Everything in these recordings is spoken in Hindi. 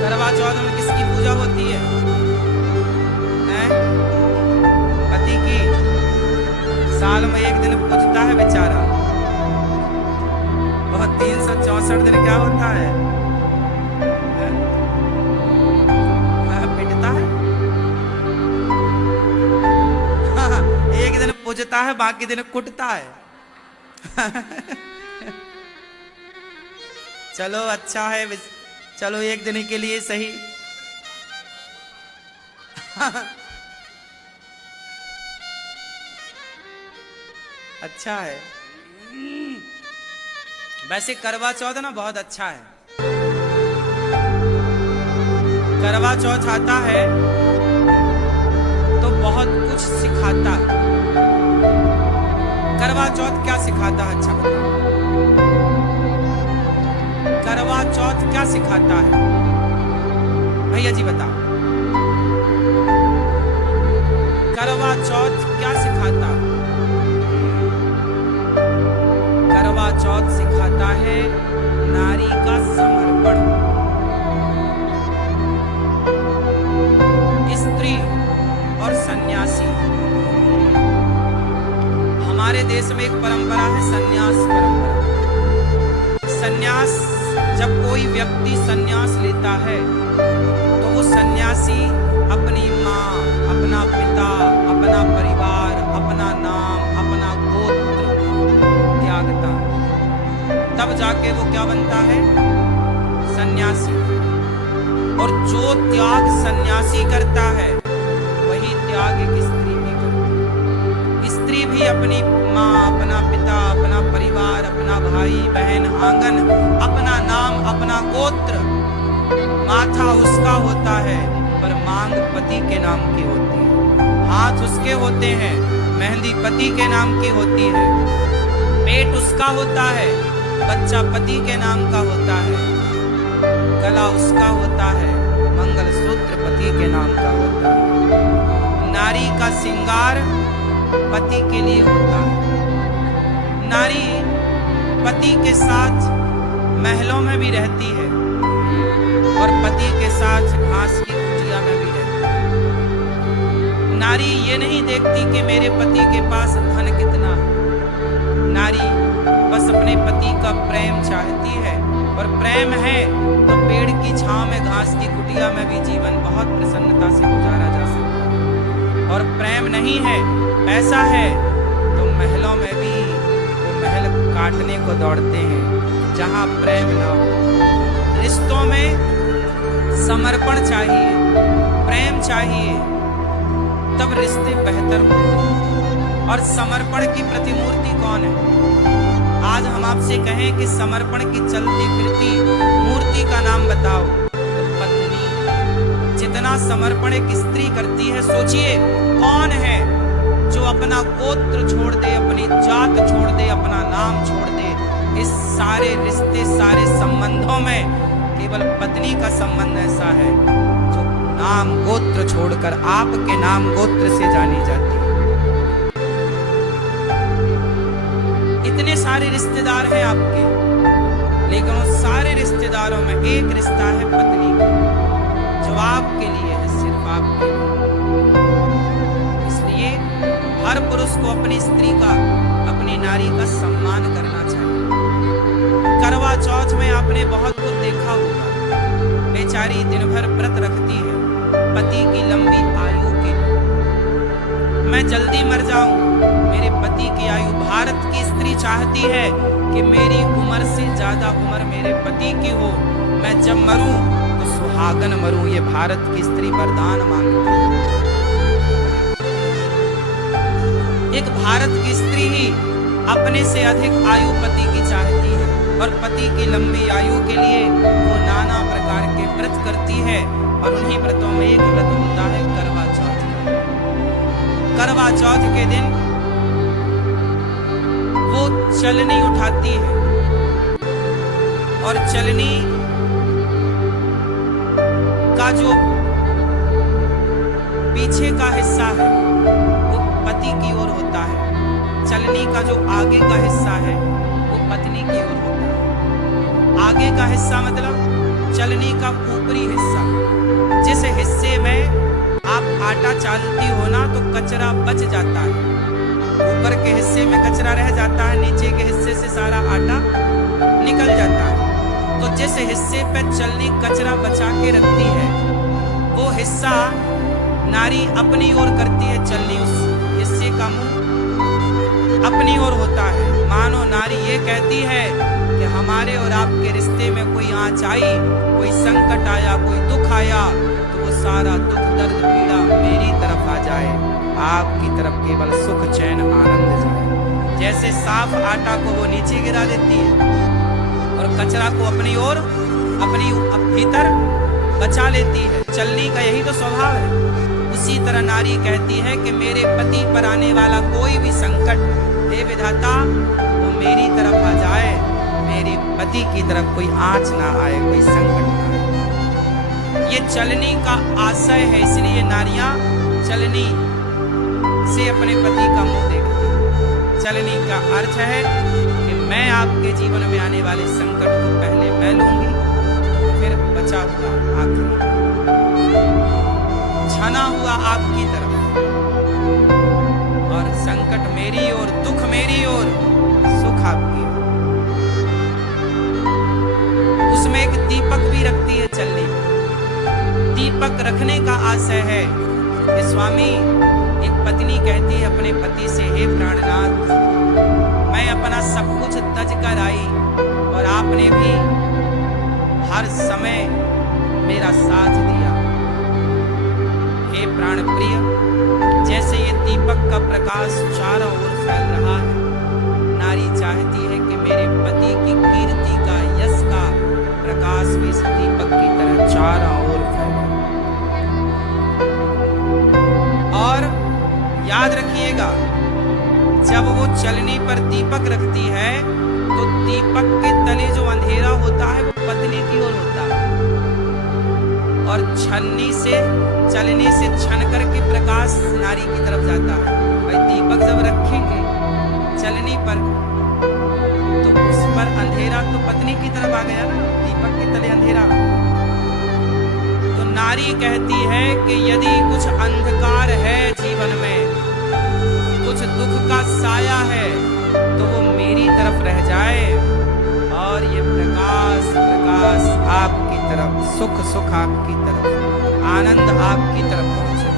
करवा चौथ में किसकी पूजा होती है? पति की। साल में एक दिन पूजता है बेचारा, और 364 दिन क्या होता है? पिटता है। एक दिन पूजता है, बाकी दिन कुटता है। चलो अच्छा है, चलो एक दिन के लिए सही। अच्छा है। वैसे करवा चौथ ना बहुत अच्छा है। करवा चौथ आता है तो बहुत कुछ सिखाता है। करवा चौथ क्या सिखाता है? अच्छा बताओ, करवा चौथ क्या सिखाता है? भैया जी बताओ, करवा चौथ क्या सिखाता है? करवा चौथ सिखाता है नारी का समर्पण। स्त्री और सन्यासी। हमारे देश में एक परंपरा है, सन्यास परंपरा। सन्यास, जब कोई व्यक्ति सन्यास लेता है तो वो सन्यासी अपनी माँ, अपना पिता, अपना परिवार, अपना नाम, अपना गोत्र त्यागता है। तब जाके वो क्या बनता है? सन्यासी। और जो त्याग सन्यासी करता है वही त्याग एक स्त्री भी करती है। स्त्री भी अपनी माँ, अपना पिता, अपना परिवार, अपना भाई बहन, आंगन, अपना नाम, अपना गोत्र, माथा उसका होता है पर मांग पति के नाम की होती है। हाथ उसके होते हैं, मेहंदी पति के नाम की होती है। पेट उसका होता है, बच्चा पति के नाम का होता है। गला उसका होता है, मंगलसूत्र पति के नाम का होता है। नारी का श्रृंगार पति के लिए होता है। नारी पति के साथ महलों में भी रहती है और पति के साथ घास की कुटिया में भी रहती है। नारी ये नहीं देखती कि मेरे पति के पास धन कितना है। नारी बस अपने पति का प्रेम चाहती है, और प्रेम है तो पेड़ की छांव में, घास की कुटिया में भी जीवन बहुत प्रसन्नता से गुजारा जा सकता है। और प्रेम नहीं है, पैसा है, तो महलों में भी वो महल काटने को दौड़ते हैं जहां प्रेम ना हो। रिश्तों में समर्पण चाहिए, प्रेम चाहिए, तब रिश्ते बेहतर होते हैं। और समर्पण की प्रतिमूर्ति कौन है? आज हम आपसे कहें कि समर्पण की चलती फिरती मूर्ति का नाम बताओ, तो पत्नी। जितना समर्पण एक स्त्री करती है, सोचिए कौन है जो अपना गोत्र छोड़ दे, अपनी जात छोड़ दे, अपना नाम छोड़ दे। इस सारे रिश्ते, सारे संबंधों में केवल पत्नी का संबंध ऐसा है जो नाम गोत्र छोड़कर आपके नाम गोत्र से जानी जाती है। इतने सारे रिश्तेदार हैं आपके, लेकिन उन सारे रिश्तेदारों में एक रिश्ता है पत्नी का, जो आपके लिए है, सिर्फ आपके लिए। इसलिए हर पुरुष को अपनी स्त्री का, अपनी नारी का सम्मान करना चाहिए। करवा चौथ में आपने बहुत कुछ देखा होगा। बेचारी दिन भर व्रत रखती है पति की लंबी आयु के लिए। मैं जल्दी मर जाऊं, मेरे पति की आयु। भारत की स्त्री चाहती है कि मेरी उम्र से ज्यादा उम्र मेरे पति की हो, मैं जब मरूं तो सुहागन मरूं। ये भारत की स्त्री वरदान मांगती है। एक भारत की स्त्री ही अपने से अधिक आयु पति की चाहती है, और पति की लंबी आयु के लिए वो नाना प्रकार के व्रत करती है। और उन्हीं व्रतों में एक व्रत होता है करवा चौथ का। करवा चौथ के दिन वो चलनी उठाती है, और चलनी का जो पीछे का हिस्सा है वो पति की ओर होता है। चलनी का जो आगे का हिस्सा है वो पत्नी की ओर होता है। आगे का हिस्सा मतलब चलनी का ऊपरी हिस्सा, जिस हिस्से में आप आटा चालती हो ना तो कचरा बच जाता है, ऊपर के हिस्से में कचरा रह जाता है, नीचे के हिस्से से सारा आटा निकल जाता है। तो जिस हिस्से पे चलनी कचरा बचा के रखती है, वो हिस्सा नारी अपनी ओर करती है, चलनी उस हिस्से का मुंह अपनी ओर होता है। मानो नारी ये कहती है कि हमारे और आपके रिश्ते में कोई आँच आई, कोई संकट आया, कोई दुख आया, तो वो सारा दुख दर्द पीड़ा मेरी तरफ आ जाए, आपकी तरफ केवल सुख चैन आनंद जाए। जैसे साफ आटा को वो नीचे गिरा देती है और कचरा को अपनी ओर अपनी भीतर बचा लेती है, चलनी का यही तो स्वभाव है। उसी तरह नारी कहती है कि मेरे पति पर आने वाला कोई भी संकट, हे विधाता, वो मेरी तरफ आ जाए, मेरे पति की तरफ कोई आँच ना आए, कोई संकट ना आए। ये चलनी का आशय है, इसलिए नारियां चलनी से अपने पति का मुंह देखती हैं। चलनी का अर्थ है कि मैं आपके जीवन में आने वाले संकट को पहले मैं लूंगी, फिर बचा हुआ आखिरी, छना हुआ आपकी तरफ, और संकट मेरी और दुख मेरी और सुख आपकी ओर। उसमें एक दीपक भी रखती है चलनी। दीपक रखने का आशय है कि स्वामी, एक पत्नी कहती है अपने पति से, हे प्राणनाथ, मैं अपना सब कुछ तज कर आई और आपने भी हर समय मेरा साथ दिया। हे प्राण प्रिय, जैसे ये दीपक का प्रकाश चारों ओर फैल रहा है, नारी चाहती है कि मेरे पति की कीर्ति का, यश का प्रकाश भी इस दीपक की तरह चारों ओर फैले। और याद रखिएगा, जब वो चलनी पर दीपक रखती है तो दीपक के तले जो अंधेरा होता है वो पत्नी की ओर होता है, और छन्नी से, चलनी से छन करके प्रकाश नारी की तरफ जाता है। भाई दीपक जब रखेंगे चलनी पर तो उस पर अंधेरा तो पत्नी की तरफ आ गया ना, दीपक के तले अंधेरा। तो नारी कहती है कि यदि कुछ अंधकार है जीवन में, कुछ दुख का साया है, तो वो मेरी तरफ रह जाए और ये प्रकाश प्रकाश आपकी तरफ, सुख सुख आपकी तरफ, आनंद आपकी तरफ पहुंचे।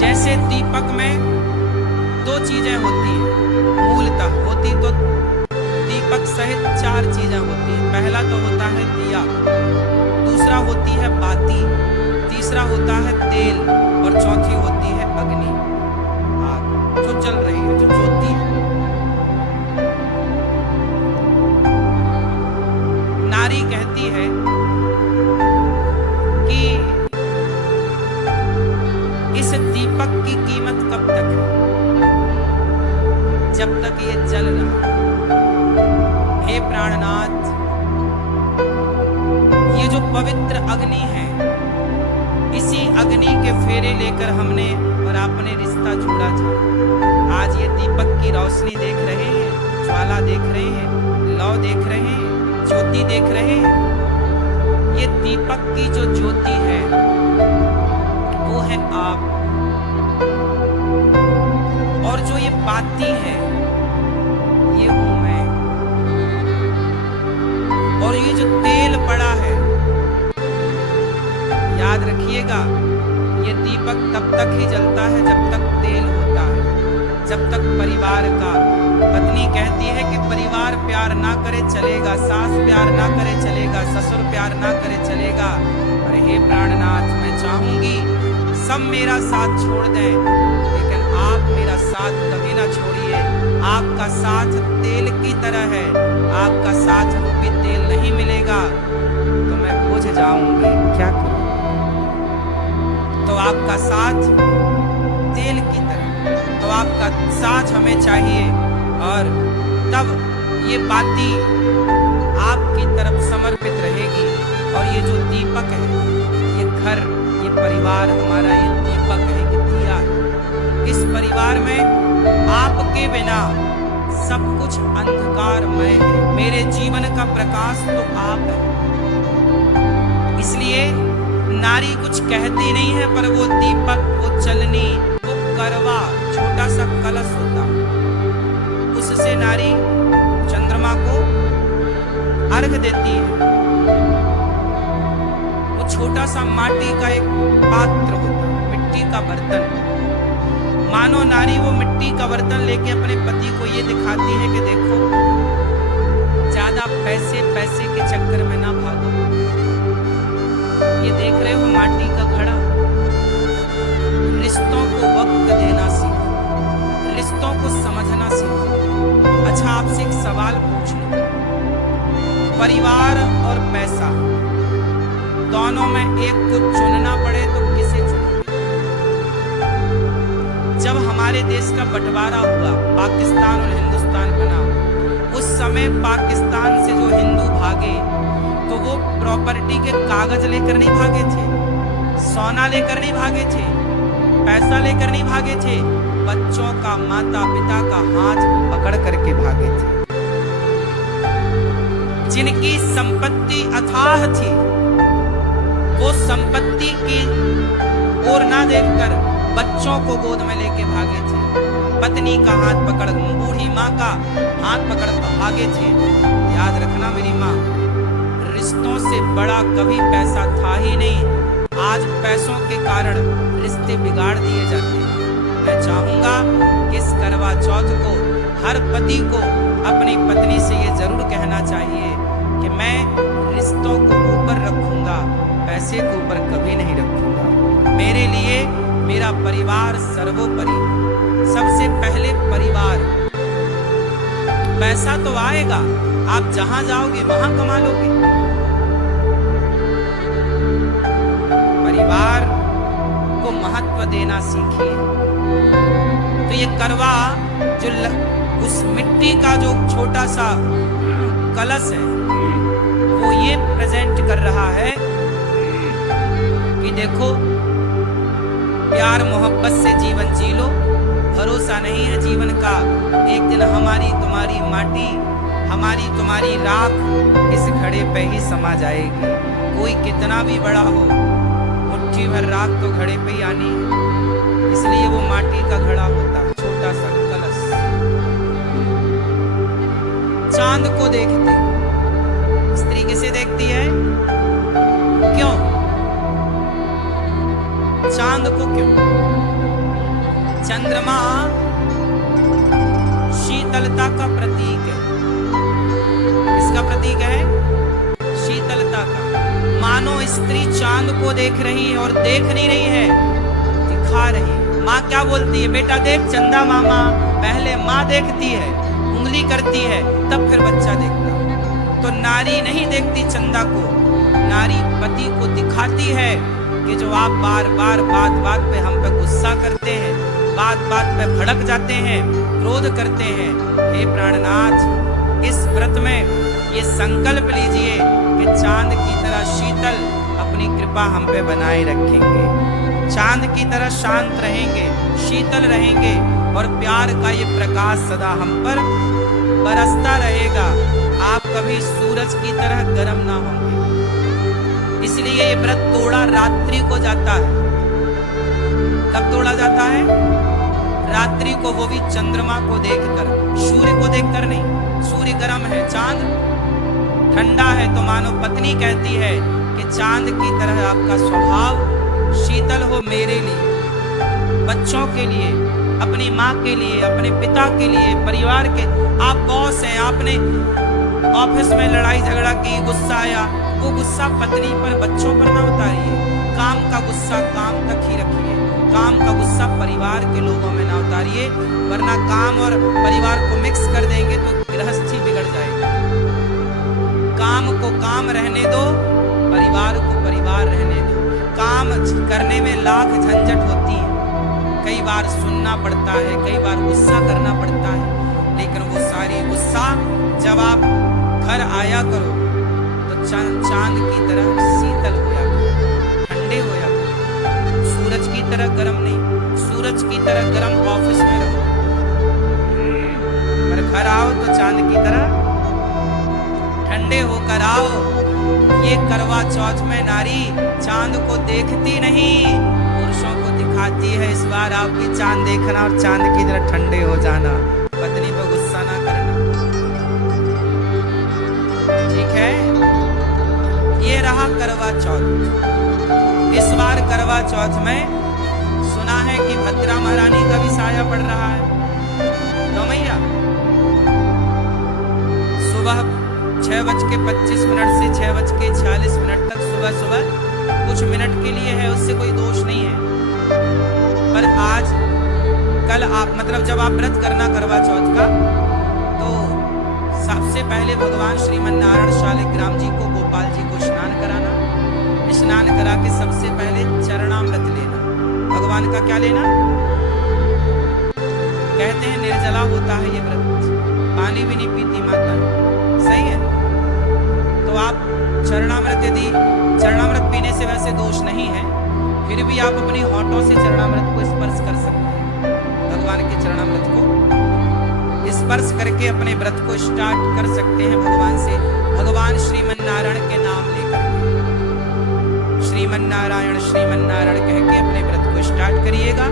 जैसे दीपक में दो चीजें होती हैं मूलतः, होती तो दीपक सहित चार चीजें होती हैं। पहला तो होता है दिया, दूसरा होती है बाती, तीसरा होता है तेल, और चौथी होती है अग्नि, आग जो जल रही है, जो ज्योति है। नारी कहती है कि इस दीपक की कीमत कब तक है? जब तक ये जल रहा। हे प्राणनाथ, ये जो पवित्र अग्नि है, इसी अग्नि के फेरे लेकर हमने और आपने रिश्ता जोड़ा था। आज ये दीपक की रोशनी देख रहे हैं, ज्वाला देख रहे हैं, लौ देख रहे हैं, ज्योति देख रहे हैं। ये दीपक की जो ज्योति है वो है आप, और जो ये बाती है ये हूं मैं, और ये जो तेल पड़ा है, याद रखिएगा, ये दीपक तब तक ही जलता है जब तक तेल होता है, जब तक परिवार का, पत्नी कहती है कि परिवार प्यार ना करे चलेगा, सास प्यार ना करे चलेगा, ससुर प्यार ना करे चलेगा, और हे प्राणनाथ, मैं चाहूंगी सब मेरा साथ छोड़ दें, लेकिन आप मेरा साथ कभी ना छोड़िए। आपका साथ तेल की तरह है, आपका साथ रूपी तेल नहीं मिलेगा तो मैं बुझ जाऊंगी, क्या करूं? तो आपका साथ तेल की तरह, तो आपका साथ हमें चाहिए, और तब ये बाती आपकी तरफ समर्पित रहेगी। और ये जो दीपक है, ये घर, ये परिवार हमारा, ये दीपक है, ये दिया है। इस परिवार में आपके बिना सब कुछ अंधकारमय है, मेरे जीवन का प्रकाश तो आप है। इसलिए नारी कुछ कहती नहीं है, पर वो दीपक, वो चलनी, वो करवा, छोटा सा कलश होता, उससे नारी चंद्रमा को अर्घ देती है। वो छोटा सा माटी का एक पात्र होता, मिट्टी का बर्तन। मानो नारी वो मिट्टी का बर्तन लेके अपने पति को ये दिखाती है कि देखो, ज्यादा पैसे के चक्कर में ना भागो। ये देख रहे हो माटी का घड़ा, रिश्तों को वक्त देना सीखो, रिश्तों को समझना सीखो। अच्छा, आपसे एक सवाल पूछ लूं, परिवार और पैसा दोनों में एक को चुनना पड़े तो किसे चुनोगे? जब हमारे देश का बंटवारा हुआ, पाकिस्तान और हिंदुस्तान बना, उस समय पाकिस्तान से जो हिंदू भागे तो वो प्रॉपर्टी के कागज लेकर नहीं भागे थे, सोना लेकर नहीं भागे थे, पैसा लेकर नहीं भागे थे, बच्चों का, माता पिता का हाथ पकड़ करके भागे थे। जिनकी संपत्ति अथाह थी, वो संपत्ति की ओर ना देखकर बच्चों को गोद में लेके भागे थे, पत्नी का हाथ पकड़, बूढ़ी माँ का हाथ पकड़ भागे थे। याद रखना मेरी माँ, रिश्तों से बड़ा कभी पैसा था ही नहीं। आज पैसों के कारण रिश्ते बिगाड़ दिए जाते हैं। मैं चाहूंगा कि इस करवा चौथ को हर पति को अपनी पत्नी से ये जरूर कहना चाहिए कि मैं रिश्तों को ऊपर रखूंगा, पैसे को ऊपर कभी नहीं रखूंगा। मेरे लिए मेरा परिवार सर्वोपरि, सबसे पहले परिवार। पैसा तो आएगा, आप जहां जाओगे वहां कमा लोगे। परिवार को महत्व देना सीखिए। तो ये करवा जो उस मिट्टी का जो छोटा सा कलश है, वो ये प्रेजेंट कर रहा है कि देखो, प्यार मोहब्बत से जीवन जी लो, भरोसा नहीं है जीवन का, एक दिन हमारी तुम्हारी माटी, हमारी तुम्हारी राख इस घड़े पे ही समा जाएगी। कोई कितना भी बड़ा हो, मुट्ठी भर राख तो घड़े पे ही आनी है। इसलिए वो माटी का घड़ा होता, छोटा सा कलश। चांद को देखते स्त्री किसे देखती है? क्यों? चांद को क्यों? चंद्रमा शीतलता का प्रतीक है। किसका प्रतीक है? शीतलता का। मानो स्त्री चांद को देख रही है और देख नहीं रही है, दिखा रही है। माँ क्या बोलती है? बेटा देख चंदा मामा। पहले माँ देखती है, उंगली करती है, तब फिर बच्चा देखता। तो नारी नहीं देखती चंदा को, नारी पति को दिखाती है कि जो आप बार बार बात पे हम पे गुस्सा करते हैं, बात पे भड़क जाते हैं, क्रोध करते हैं। हे प्राणनाथ, इस व्रत में ये संकल्प लीजिए कि चांद की तरह शीतल अपनी कृपा हम पे बनाए रखेंगे, चांद की तरह शांत रहेंगे, शीतल रहेंगे और प्यार का ये प्रकाश सदा हम पर बरसता रहेगा। आप कभी सूरज की तरह गर्म ना होंगे। इसलिए ये व्रत तोड़ा रात्रि को जाता है। कब तोड़ा जाता है? रात्रि को, वो भी चंद्रमा को देखकर, सूर्य को देखकर नहीं। सूर्य गर्म है, चांद ठंडा है। तो मानो पत्नी कहती है कि चांद की तरह आपका स्वभाव शीतल हो मेरे लिए, बच्चों के लिए, अपनी माँ के लिए, अपने पिता के लिए, परिवार के। आप बॉस हैं, आपने ऑफिस में लड़ाई झगड़ा की, गुस्सा आया, वो गुस्सा पत्नी पर, बच्चों पर ना उतारिए। काम का गुस्सा काम तक ही रखिए, काम का गुस्सा परिवार के लोगों में ना उतारिए, वरना काम और परिवार को मिक्स कर देंगे तो गृहस्थी बिगड़ जाएगी। काम को काम रहने दो, परिवार को परिवार रहने दो। काम करने में लाख झंझट होती है, कई बार सुनना पड़ता है, कई बार गुस्सा करना पड़ता है, लेकिन वो सारी गुस्सा जब आप घर आया करो तो चांद की तरह शीतल होया करो, ठंडे होया करो। सूरज की तरह गर्म नहीं, सूरज की तरह गर्म ऑफिस में रहो, पर घर आओ तो चांद की तरह ठंडे होकर आओ। ये करवा चौथ में नारी चांद को देखती नहीं, पुरुषों को दिखाती है। इस बार आप भी चांद देखना और चांद की तरह ठंडे हो जाना, पत्नी पर गुस्सा ना करना, ठीक है। ये रहा करवा चौथ। इस बार करवा चौथ में सुना है कि भद्रा महारानी का भी साया पड़ रहा है। तो मैया सुबह 6:25 से 6:46 तक सुबह सुबह कुछ मिनट के लिए है, उससे कोई दोष नहीं है। पर आज कल आप मतलब जब आप व्रत करना करवा चौथ का, तो सबसे पहले भगवान श्रीमन्नारायण शालिग्राम जी को, गोपाल जी को स्नान कराना। स्नान करा के सबसे पहले चरणामृत लेना। भगवान का क्या लेना? कहते हैं निर्जला होता है ये व्रत, पानी भी नहीं पीती माता, सही है। तो आप चरणामृत, यदि चरणामृत पीने से वैसे दोष नहीं है, फिर भी आप अपनी होठों से चरणामृत को स्पर्श कर सकते हैं। भगवान के चरणामृत को स्पर्श करके अपने व्रत को स्टार्ट कर सकते हैं भगवान से, भगवान श्रीमन्नारायण के नाम लेकर। श्रीमन्नारायण श्रीमन्नारायण कह के अपने व्रत को स्टार्ट करिएगा।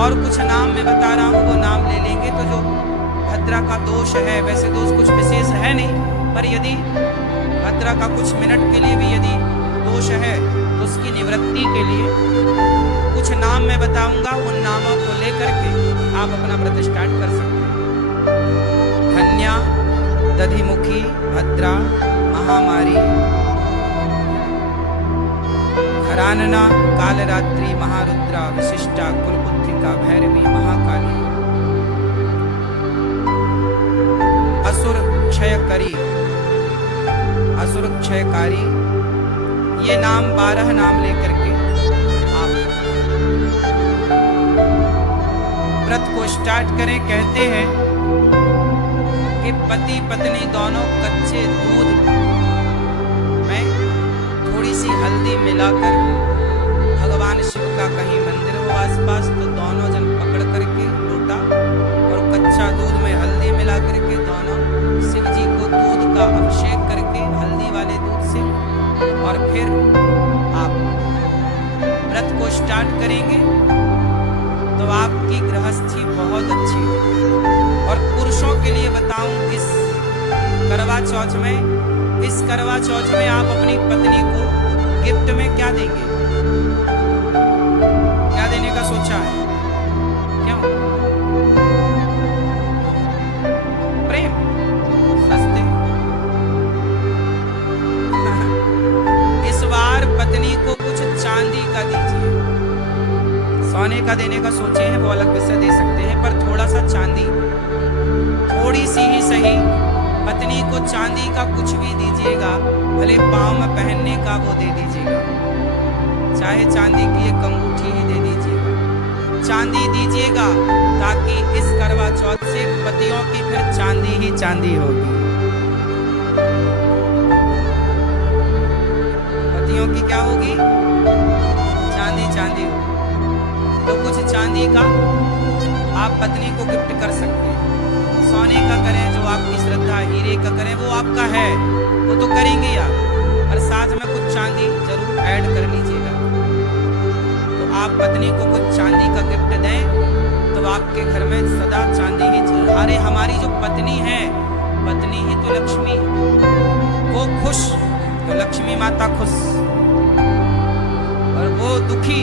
और कुछ नाम मैं बता रहा हूँ, वो नाम ले लेंगे तो जो भद्रा का दोष है, वैसे दोष कुछ विशेष है नहीं, पर यदि भद्रा का कुछ मिनट के लिए भी यदि दोष है तो उसकी निवृत्ति के लिए कुछ नाम मैं बताऊंगा। उन नामों को लेकर के आप अपना व्रत स्टार्ट कर सकते हैं। धन्या, दधिमुखी, भद्रा, महामारी, हरानना, कालरात्रि, महारुद्रा, विशिष्टा, कुलपुत्रिका, भैरवी, महाकाली, असुर क्षयकरी, असुर क्षयकारी। ये नाम 12 नाम लेकर के आप व्रत को स्टार्ट करें। कहते हैं कि पति पत्नी दोनों कच्चे दूध में थोड़ी सी हल्दी मिलाकर, भगवान शिव का कहीं मंदिर हो आसपास, तो दोनों जन पकड़ करके लोटा और कच्चा दूध में हल्दी मिला करके दोनों शिव जी को दूध का अभिषेक करके हल्दी वाले दूध से, और फिर आप व्रत को स्टार्ट करेंगे तो आपकी गृहस्थी बहुत अच्छी होगी। और पुरुषों के लिए बताऊं, इस करवा चौथ में, इस करवा चौथ में आप अपनी पत्नी को गिफ्ट में क्या देंगे? क्या देने का सोचा है? क्यों? प्रेम, सस्ते। इस बार पत्नी को कुछ चांदी का दीजिए। सोने का देने का सोचे हैं, वो अलग विषय दे सकते हैं, पर थोड़ा सा चांदी, थोड़ी सी ही सही, पत्नी को चांदी का कुछ भी दीजिएगा, भले पाँव में पहनने का वो दे दीजिएगा, चाहे चांदी की एक अंगूठी ही दे दीजिएगा, चांदी दीजिएगा, ताकि इस करवा चौथ से पतियों की फिर चांदी ही चांदी होगी। पतियों की क्या होगी? चांदी चांदी होगी। तो कुछ चांदी का आप पत्नी को गिफ्ट कर सकते हैं। सोने का करें जो आपकी श्रद्धा, हीरे का करें वो आपका है, वो तो करेंगे आप, और साथ में कुछ चांदी जरूर ऐड कर लीजिएगा। तो आप पत्नी को कुछ चांदी का गिफ्ट दें तो आपके घर में सदा चांदी ही चल। अरे हमारी जो पत्नी है, पत्नी ही तो लक्ष्मी, वो खुश तो लक्ष्मी माता खुश, और वो दुखी